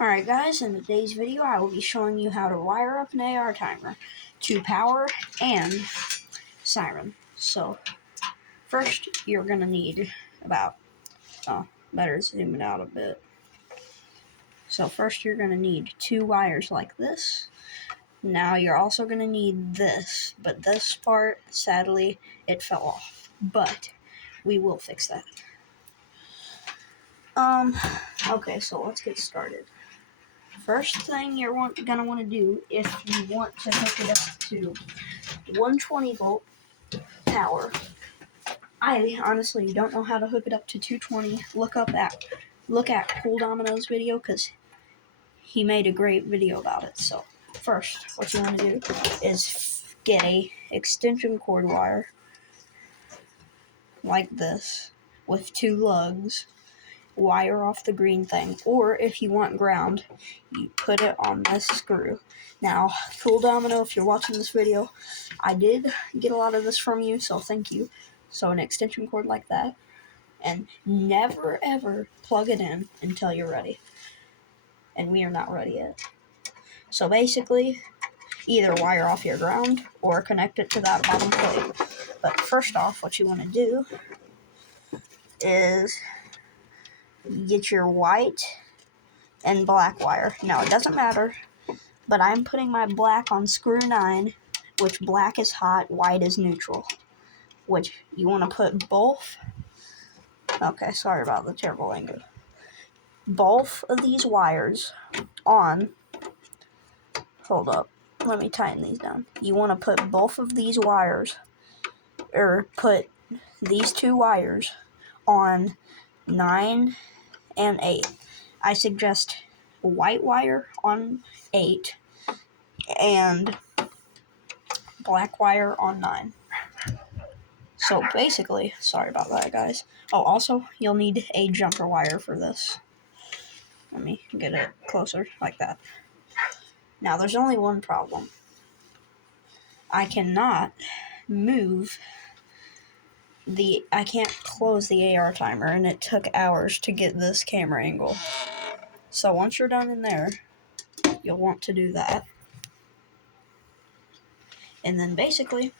Alright guys, in today's video I will be showing you how to wire up an AR timer to power and siren. So first you're going to need better zoom it out a bit. So first you're going to need two wires like this. Now you're also going to need this, but this part, sadly, it fell off. But we will fix that. Okay, so let's get started. First thing you're gonna want to do, if you want to hook it up to 120 volt power, I honestly don't know how to hook it up to 220. Look at Cool Domino's video, because he made a great video about it. So first, what you want to do is get a extension cord wire like this with two lugs. Wire off the green thing, or if you want ground, you put it on this screw. Now, Cool Domino, if you're watching this video, I did get a lot of this from you, so thank you. So an extension cord like that, and never ever plug it in until you're ready. And we are not ready yet. So basically, either wire off your ground or connect it to that bottom plate. But first off, what you want to do is get your white and black wire. Now, it doesn't matter, but I'm putting my black on screw 9, which black is hot, white is neutral, which you want to put both. Okay, sorry about the terrible angle. Both of these wires on. Hold up, let me tighten these down. You want to put both of these wires, or put these two wires on 9 and 8. I suggest white wire on 8 and black wire on 9. So basically, sorry about that, guys. Oh, also, you'll need a jumper wire for this. Let me get it closer, like that. Now, there's only one problem. I cannot I can't close the AR timer, and it took hours to get this camera angle. So once you're done in there, you'll want to do that. And then basically,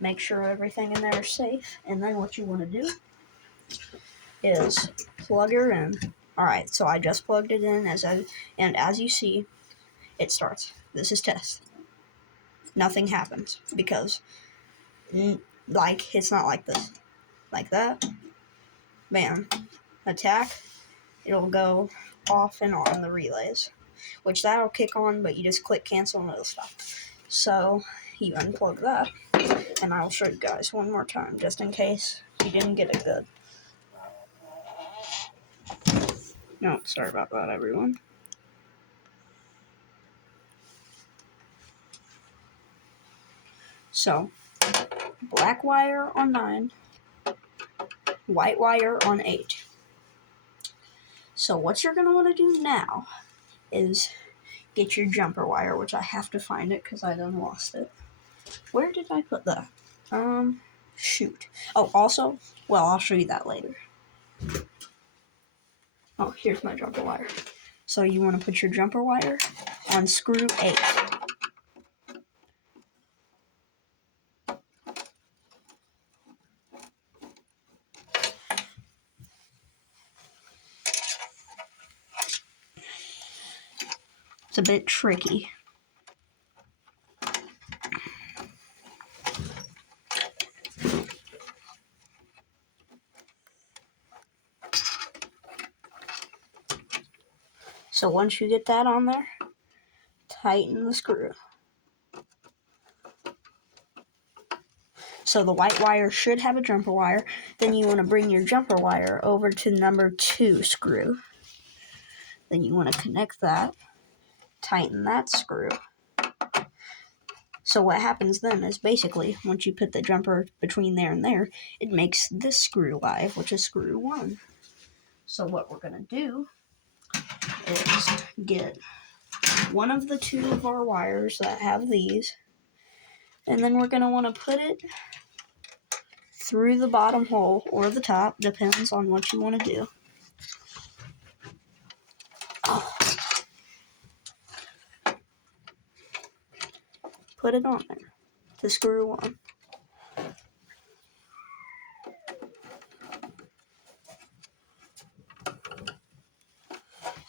make sure everything in there is safe. And then what you want to do is plug her in. Alright, so I just plugged it in, and as you see, it starts. This is test. Nothing happens, because, it's not like this. Like that. Bam. Attack. It'll go off and on the relays, which that'll kick on, but you just click cancel and it'll stop. So you unplug that, and I'll show you guys one more time, just in case you didn't get it good. No, sorry about that, everyone. So, black wire on 9, white wire on 8. So what you're going to want to do now is get your jumper wire, which I have to find it because I done lost it. Where did I put that? Shoot. Oh, also, well, I'll show you that later. Oh, here's my jumper wire. So you want to put your jumper wire on screw 8. It's a bit tricky. So once you get that on there, tighten the screw. So the white wire should have a jumper wire. Then you want to bring your jumper wire over to number 2 screw. Then you want to connect that, tighten that screw. So what happens then is basically, once you put the jumper between there and there, it makes this screw live, which is screw 1. So what we're going to do is get one of the 2 of our wires that have these, and then we're going to want to put it through the bottom hole or the top, depends on what you want to do. put it on there to screw on.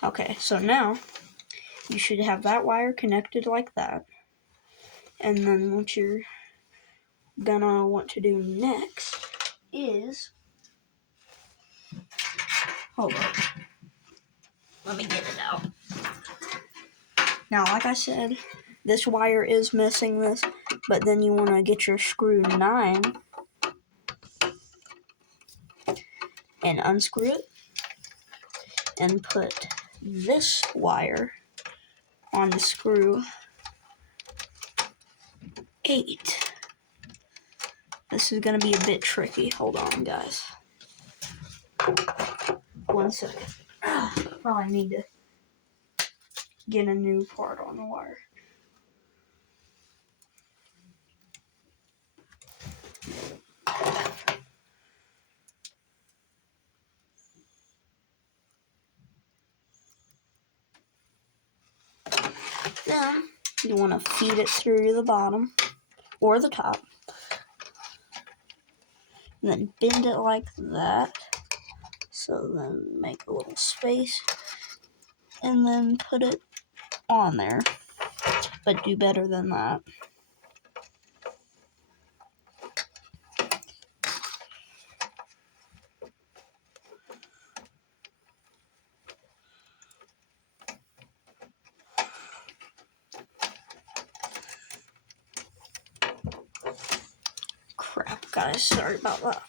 Okay, so now you should have that wire connected like that. And then what you're gonna want to do next is, hold on, let me get it out. Now, like I said, this wire is missing this, but then you want to get your screw 9 and unscrew it and put this wire on the screw 8. This is going to be a bit tricky. Hold on, guys. 1 second. Probably need to get a new part on the wire. Then you want to feed it through the bottom or the top. And then bend it like that. So then make a little space. And then put it on there. But do better than that. Crap, guys, sorry about that.